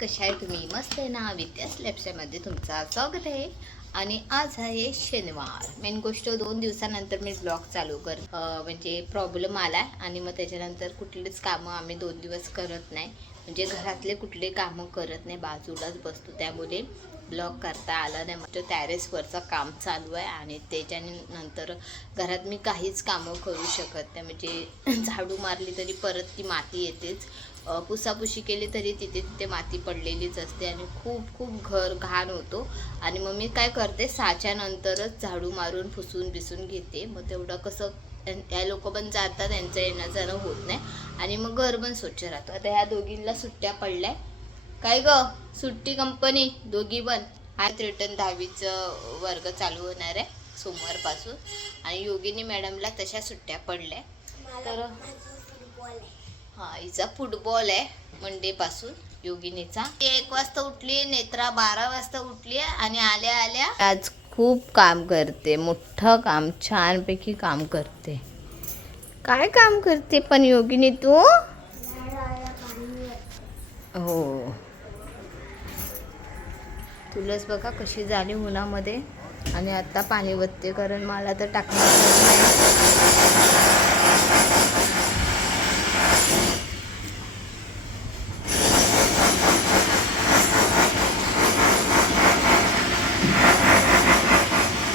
कशा आहे तुम्ही? मस्त आहे ना? विद्यास लॅपशामध्ये तुमचा स्वागत आहे. आणि आज आहे शनिवार. मेन गोष्ट दोन दिवसानंतर मी ब्लॉग चालू कर म्हणजे प्रॉब्लेम आला आणि मग त्याच्यानंतर कुठलीच कामं आम्ही दोन दिवस करत नाही. म्हणजे घरातले कुठले कामं करत नाही. बाजूलाच बसतो. त्यामुळे ब्लॉग करता आला नाही. म्हणजे टॅरेसवरचं काम चालू आहे. आणि त्याच्याने नंतर घरात मी काहीच कामं करू शकत नाही. म्हणजे झाडू मारली तरी परत ती माती येतेच. पुसापुशी केली तरी तिथे तिथे माती पडलेलीच असते आणि खूप खूप घर घाण होतो. आणि मग मी काय करते सहाच्या नंतरच झाडू मारून पुसून बिसून घेते. मग तेवढं कसं त्यां- लोक पण जातात त्यांचं येणं जाणं होत नाही. आणि मग घर पण स्वच्छ राहतो. आता ह्या दोघींना सुट्ट्या पडल्या. काय ग? सुट्टी कंपनी दोघी पण. आज रिटर्न दहावीचं वर्ग चालू होणार आहे सोमवारपासून. आणि योगिनी मॅडमला तशा सुट्ट्या पडल्या. तर हा हिचा फुटबॉल आहे मंडे पासून योगिनीचा. ती एक वाजता उठली नेत्रा बारा वाजता उठली आणि आल्या आल्या आज खूप काम करते मोठं काम छानपैकी काम करते. काय काम करते पण योगिनी तू? हो. तुलाच बघा कशी झाली उन्हामध्ये. आणि आता पाणी वत्ते कारण मला तर टाकणार नाही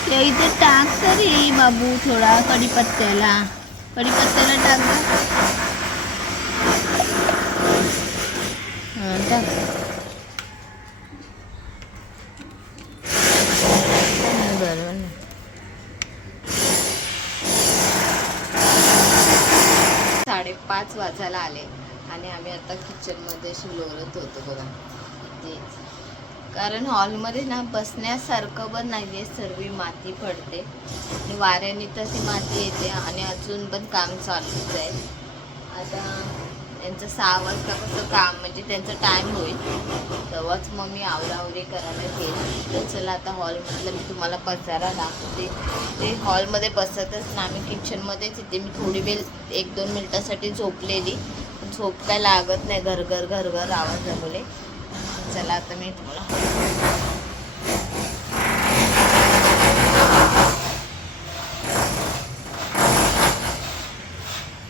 ते इथे टाक तरी थोडा कढीपत्त्याला. कढीपत्त्याला टाक हां टाक. बरोबर ना साडेपाच वाजायला आले आणि आम्ही आता किचनमध्ये अशी लोरत होतो बघा. तेच. कारण हॉलमध्ये ना बसण्यासारखं पण नाही आहे सर्व माती पडते. आणि वाऱ्याने तर ती माती येते आणि अजून पण काम चालूच आहे. आता त्यांचं सहा वाजता कसं काम म्हणजे त्यांचं टाईम होईल. तेव्हाच मग मी आवरावरी करायला घेईल तर चला आता हॉलमधलं मी तुम्हाला पसारा दाखवते. ते हॉलमध्ये बसतच ना आम्ही किचनमध्येच तिथे मी थोडी वेळ एक दोन मिनटासाठी झोपलेली. झोप काय लागत नाही घरघर घरघर आवाज लागले चला आता मी तुम्हाला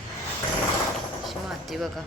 अशी माती बघा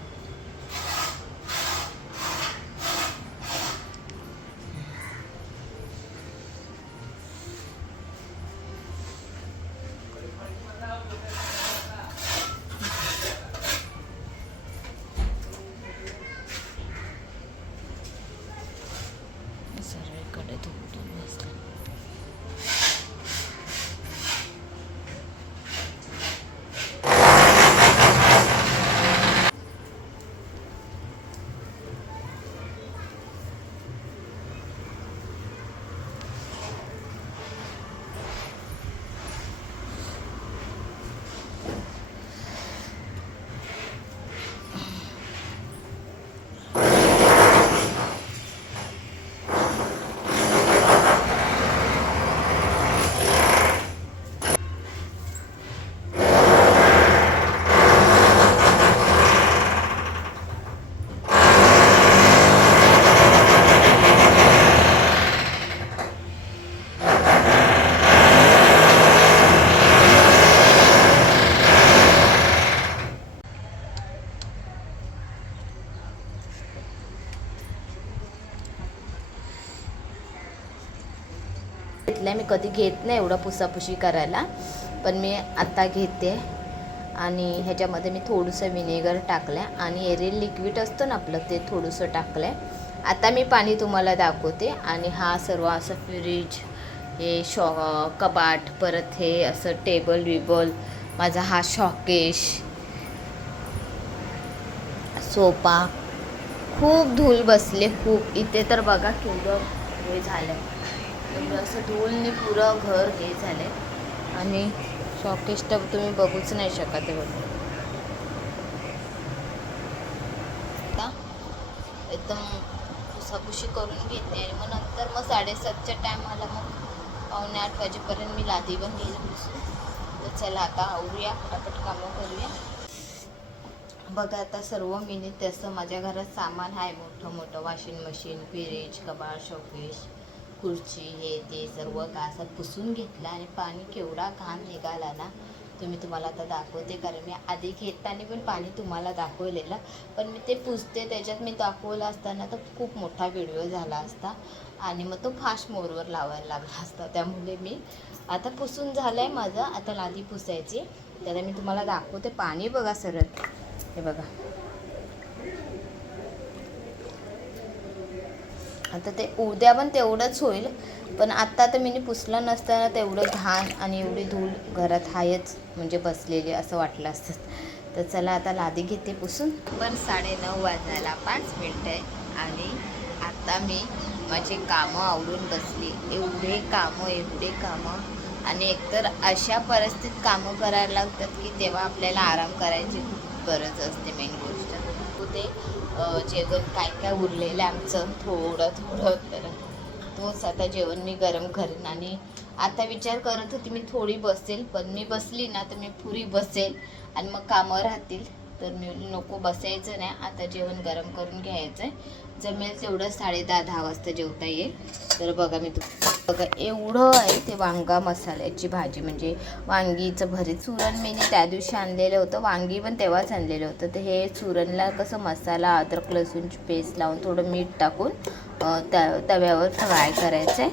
घेतलाय. मी कधी घेत नाही एवढं पुसापुशी करायला पण मी आत्ता घेते. आणि ह्याच्यामध्ये मी थोडंसं विनेगर टाकलं आहे आणि एरियल लिक्विड असतं ना आपलं ते थोडंसं टाकलं आहे आता मी पाणी तुम्हाला दाखवते आणि हा सर्व असं फ्रीज हे शॉ कबाट परत हे असं टेबल विबल माझा हा शॉकेश सोफा खूप धूल बसले खूप. इथे तर बघा केवढं हे झालं एवढं असं धूळने पुरं घर हे झालंय. आणि शॉकेश तर तुम्ही बघूच नाही शकत आहे बघा आता एकदम पुसापुशी करून घेते आणि मग नंतर मग साडेसातच्या टायमाला मग पावणे आठ वाजेपर्यंत मी लादी पण घेईल तर चला आता आवरूया पटापट कामं करूया. बघा आता सर्व मिनी तसं माझ्या घरात सामान आहे मोठं मोठं वॉशिंग मशीन फ्रीज कबाड शोकेश खुर्ची हे ते सर्व का असं पुसून घेतलं आणि पाणी केवढा घाण निघाला ना तुम्ही तुम्हाला आता दाखवते. कारण मी आधी घेताना पण पाणी तुम्हाला दाखवलेलं. पण मी ते पुसते त्याच्यात मी दाखवलं असताना तर खूप मोठा व्हिडिओ झाला असता. आणि मग तो फास्ट मोरवर लावायला लागला असता. त्यामुळे मी आता पुसून झालं आहे माझं. आता लादी पुसायची. त्याला मी तुम्हाला दाखवते. पाणी बघा सरळ. हे बघा. आता ते उद्या पण तेवढंच होईल. पण आत्ता तर मी पुसलं नसताना तेवढं घाण आणि एवढी धूळ घरात आहेच म्हणजे बसलेली असं वाटलं असतं. तर चला आता लादी घेते पुसून. पण साडेनऊ वाजायला पाच मिनटं आहे आणि आता मी माझी कामं आवडून बसली. एवढे कामं एवढे कामं. आणि एकतर अशा परिस्थितीत कामं करायला लागतात की तेव्हा आपल्याला आराम करायची खूप गरज असते मेन गोष्ट. ते जेवण काय काय उरलेलं आहे आमचं थोडं थोडं तर तोच आता जेवण मी गरम करेन. आणि आता विचार करत होती मी थोडी बसेल पण मी बसली ना तर मी पुरी बसेल आणि मग कामं राहतील. तर मी नको बसायचं नाही. आता जेवण गरम करून घ्यायचं आहे जमेल तेवढं साडे दहा दहा वाजता जेवता येईल. तर बघा मी तू बघा एवढं आहे ते वांगा मसाल्याची भाजी. म्हणजे वांगीचं भरीत सुरण मी त्या दिवशी आणलेलं होतं. वांगी पण तेव्हाच आणलेलं होतं. तर हे सुरणला कसं मसाला अद्रक लसूणची पेस्ट लावून थोडं मीठ टाकून त्या तव्यावर फ्राय करायचं आहे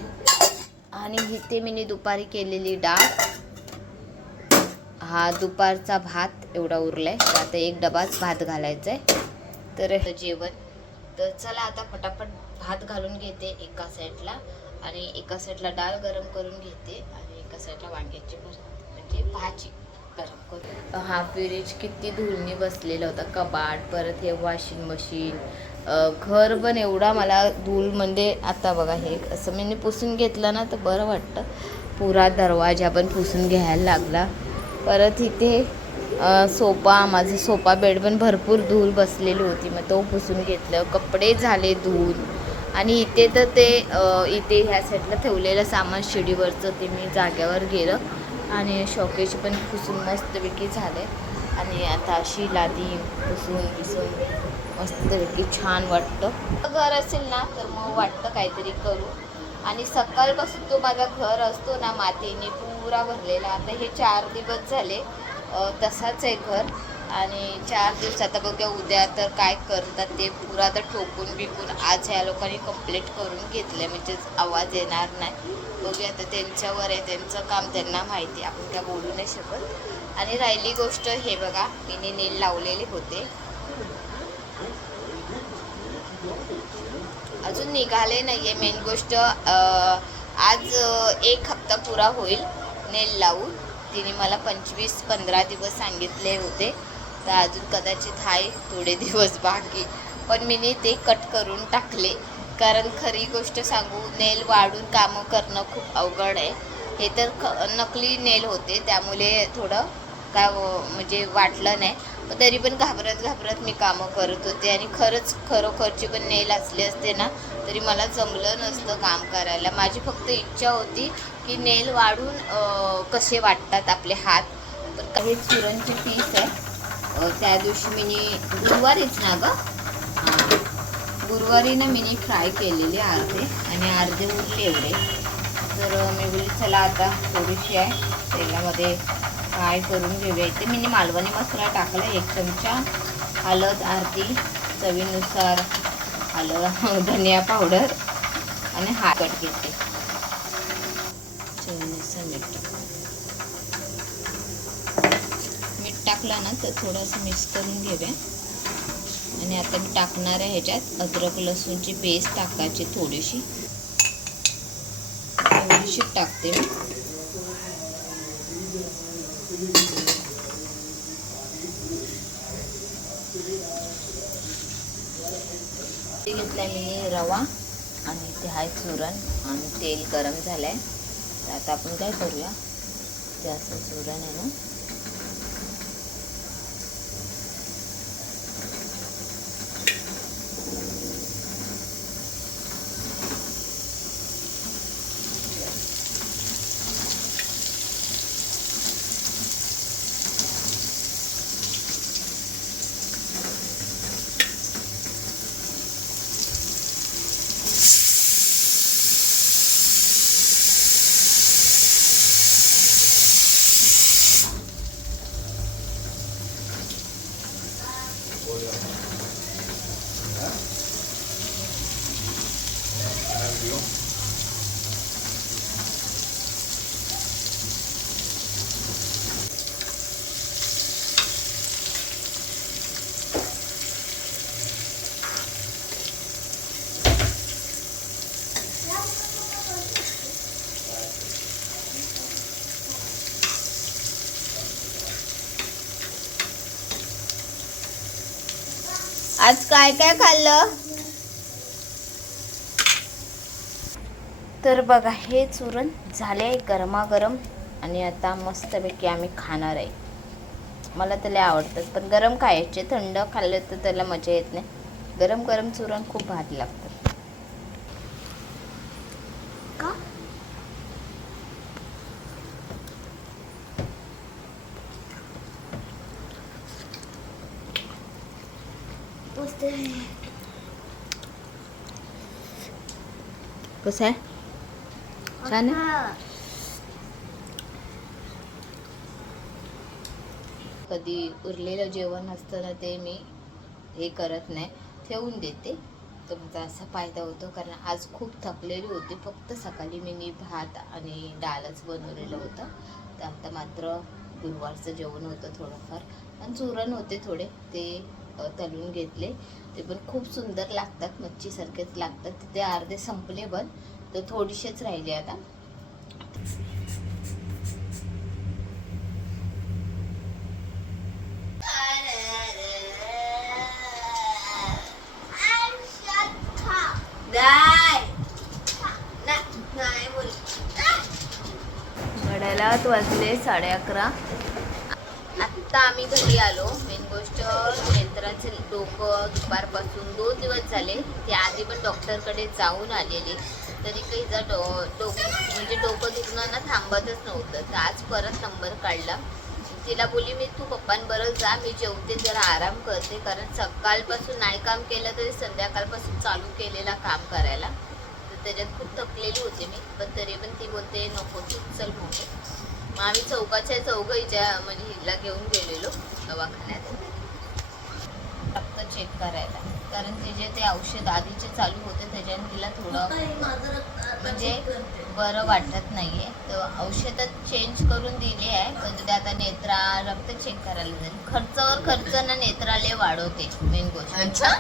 आणि इथे मी दुपारी केलेली डाळ. हा दुपारचा भात एवढा उरला तर आता एक डबाच भात घालायचा आहे तर जेवण. तर चला आता फटाफट भात घालून घेते एका साईडला आणि एका साईडला डाळ गरम करून घेते आणि एका साईडला वांग्याची भर म्हणजे भाजी गरम करून हा फ्रीज किती धुळणी बसलेला होता. कबाट परत हे वॉशिंग मशीन घर पण एवढा मला धूल म्हणजे आता बघा हे असं मी पुसून घेतलं ना तर बरं वाटतं. पुरा दरवाजा पण पुसून घ्यायला लागला. परत इथे सोपा सोफा माझं सोफा बेड पण भरपूर धूल बसलेली होती. मग तो पुसून घेतलं. कपडे झाले धूळ आणि इथे तर ते इथे ह्या साईडला ठेवलेलं सामान शिडीवरचं ते मी जाग्यावर गेलं. आणि शॉकेज पण पुसून मस्तपैकी झाले आणि आता अशी लादी पुसून पुसून मस्तपैकी छान वाटतं. घर असेल ना तर मग वाटतं काहीतरी करू. आणि सकाळपासून तो माझा घर असतो ना मातीने पुरा भरलेला. आता हे चार दिवस झाले तसाच आहे घर. आणि चार दिवस आता बघूया उद्या तर काय करतात ते पुरा आता ठोकून बिकून आज ह्या लोकांनी कंप्लीट करून घेतलं म्हणजे आवाज येणार नाही. बघूया आता त्यांच्यावर आहे त्यांचं काम त्यांना माहिती आपण काय बोलू नाही शकत. आणि राहिली गोष्ट हे बघा मी नेल लावलेले होते. अजून निघाले नाही आहे मेन गोष्ट आज एक हप्ता पुरा होईल नेल लावून. तिने मला पंचवीस पंधरा दिवस सांगितले होते. तर अजून कदाचित आहे थोडे दिवस बाकी. पण मी ते कट करून टाकले. कारण खरी गोष्ट सांगू नेल वाढून कामं करणं खूप अवघड आहे. हे तर ख नकली नेल होते त्यामुळे थोडं काय म्हणजे वाटलं नाही. पण तरी पण घाबरत घाबरत मी कामं करत होते. आणि खरंच खरोखरची पण नेल असले असते ना तरी मला जमलं नसतं काम करायला. माझी फक्त इच्छा होती की नेल वाढून कसे वाटतात आपले हात. पण काही चुरणची पीस त्या दिवशी मी गुरुवारीच ना गं. गुरुवारी ना मी फ्राय केलेले अर्धे आणि अर्धे उरले एवढे. तर मी बोलली चला आता थोडीशी आहे. तेलामध्ये फ्राय करून घेऊया. इथे मी मालवणी मसाला टाकला एक चमचा हळद अर्धी चवीनुसार आलं धनिया पावडर आणि हा कट घेते चवीनुसार मीठ टाक मीठ टाकला ना तर थोडंसं मिक्स करून घेऊया. आणि आता मी टाकणार आहे ह्याच्यात अद्रक लसूणची पेस्ट टाकायची थोडीशी. थोडीशी टाकते मी. ते घेतलाय मी रवा आणि ते आहे चुरण आणि तेल गरम झालंय. तर आता आपण काय करूया? ते असं चुरण आहे ना आज काय काय खाल्लं? तर बघा हे चुरण झाले गरमागरम आणि आता मस्तपैकी आम्ही खाणार आहे. मला त्याला आवडतात पण गरम खायचे थंड खाल्लं तर त्याला मजा येत नाही. गरम गरम चुरण खूप भारी लागतं का कसं आहे? छान आहे? कधी उरलेलं जेवण असतं ना ते मी हे करत नाही ठेवून देते. तर माझा असा फायदा होतो कारण आज खूप थकलेली होती. फक्त सकाळी मी भात आणि डाळच बनवलेलं होतं. तर आता मात्र गुरुवारचं जेवण होतं थोडंफार. आणि चुरण होते थोडे. ते तळून घेतले. ते पण खूप सुंदर लागतात मच्छीसारखेच लागतात. ते अर्धे संपले पण तर थोडीसेच राहिले आता. घड्याळात वाजले साडे अकरा. आत्ता आम्ही घरी आलो मेन गोष्ट नेत्राचे डोकं दुपारपासून दोन दिवस झाले. ते आधी पण डॉक्टरकडे जाऊन आलेले. तरी काही जर डो डोकं म्हणजे डोकं दुखणं ना थांबतच नव्हतं. तर आज परत नंबर काढला. तिला बोली मी तू पप्पांबरोबर जा. मी जेवते जरा आराम करते. कारण सकाळपासून नाही काम केलं तरी संध्याकाळपासून चालू केलेला काम करायला. तर त्याच्यात खूप थकलेली होते मी. पण तरी पण ती बोलते नको तू चल मग. आम्ही चौकाच्या चौघईच्या म्हणजे हिला घेऊन गेलेलो दवाखान्यात. चेक करायला. कारण तिचे ते औषध आधीचे चालू होते त्याच्याने तिला थोडं म्हणजे बरं वाटत नाहीये. तर औषधं चेंज करून दिली आहे पण ते आता नेत्रा रक्त चेक करायला जाईल. खर्चावर खर्च ना नेत्राले वाढवते मेन गोष्ट. अच्छा.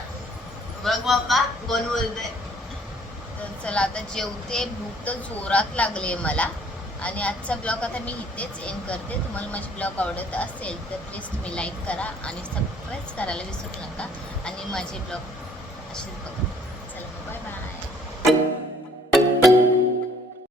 बघ बाबा कोण बोलते तर चला आता जेवते भूक तर जोरात लागली आहे मला. आणि आजचा ब्लॉग आता मी इथेच एंड करते. तुम्हाला माझे ब्लॉग आवडत असेल तर प्लीज तुम्ही लाईक करा आणि सबस्क्राईब करायला विसरू नका. आणि माझे ब्लॉग असेच बघा.